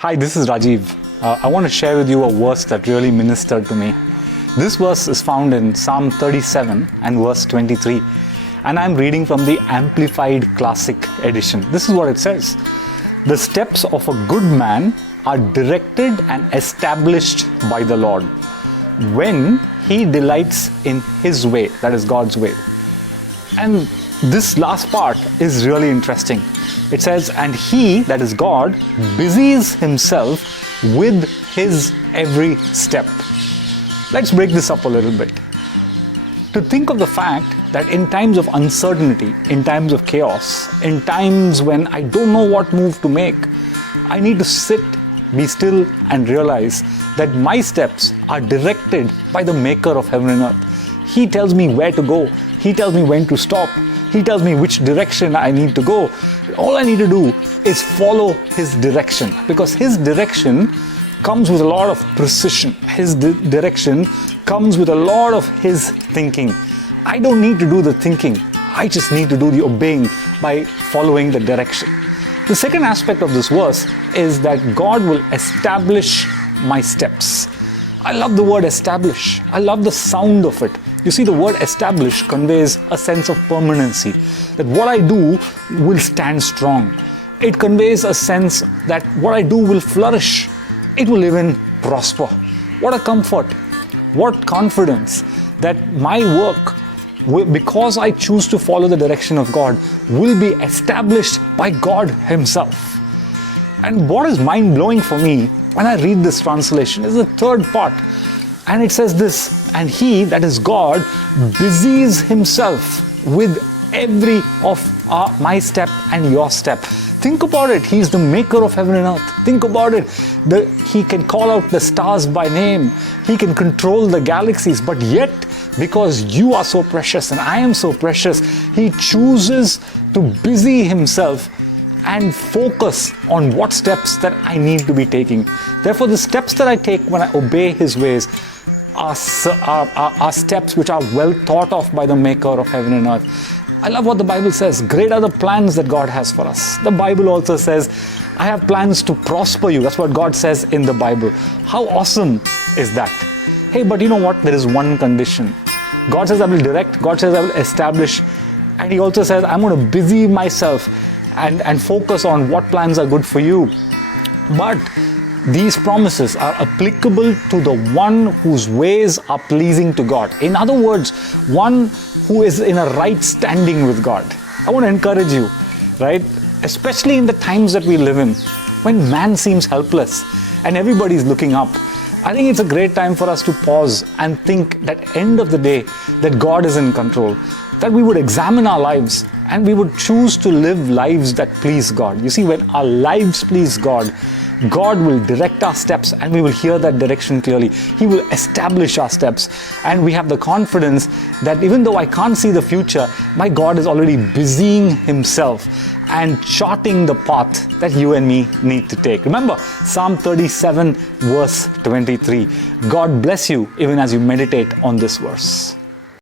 Hi, this is Rajiv. I want to share with you a verse that really ministered to me. This verse is found in Psalm 37 and verse 23. And I'm reading from the Amplified Classic Edition. This is what it says. The steps of a good man are directed and established by the Lord when he delights in his way, that is God's way. And this last part is really interesting. It says, and he, that is God, busies himself with his every step. Let's break this up a little bit. To think of the fact that in times of uncertainty, in times of chaos, in times when I don't know what move to make, I need to sit, be still and realize that my steps are directed by the maker of heaven and earth. He tells me where to go. He tells me when to stop. He tells me which direction I need to go. All I need to do is follow his direction, because his direction comes with a lot of precision. His direction comes with a lot of his thinking. I don't need to do the thinking. I just need to do the obeying by following the direction. The second aspect of this verse is that God will establish my steps. I love the word establish. I love the sound of it. You see, the word establish conveys a sense of permanency, that what I do will stand strong. It conveys a sense that what I do will flourish. It will even prosper. What a comfort, what confidence that my work, because I choose to follow the direction of God, will be established by God himself. And what is mind-blowing for me when I read this translation is the third part. And it says this, and he, that is God, busies himself with every of my step and your step. Think about it. He's the maker of heaven and earth. Think about it. He can call out the stars by name. He can control the galaxies. But yet, because you are so precious and I am so precious, he chooses to busy himself and focus on what steps that I need to be taking. Therefore, the steps that I take when I obey his ways are steps which are well thought of by the maker of heaven and earth. I love what the Bible says. Great are the plans that God has for us. The Bible also says, I have plans to prosper you. That's what God says in the Bible. How awesome is that? Hey, but you know what? There is one condition. God says I will direct. God says I will establish. And he also says I'm going to busy myself and focus on what plans are good for you. But these promises are applicable to the one whose ways are pleasing to God. In other words, one who is in a right standing with God. I want to encourage you, right? Especially in the times that we live in, when man seems helpless and everybody's looking up. I think it's a great time for us to pause and think that end of the day, that God is in control, that we would examine our lives and we would choose to live lives that please God. You see, when our lives please God, God will direct our steps and we will hear that direction clearly. He will establish our steps, and we have the confidence that even though I can't see the future, my God is already busying himself and charting the path that you and me need to take. Remember, Psalm 37 verse 23. God bless you even as you meditate on this verse.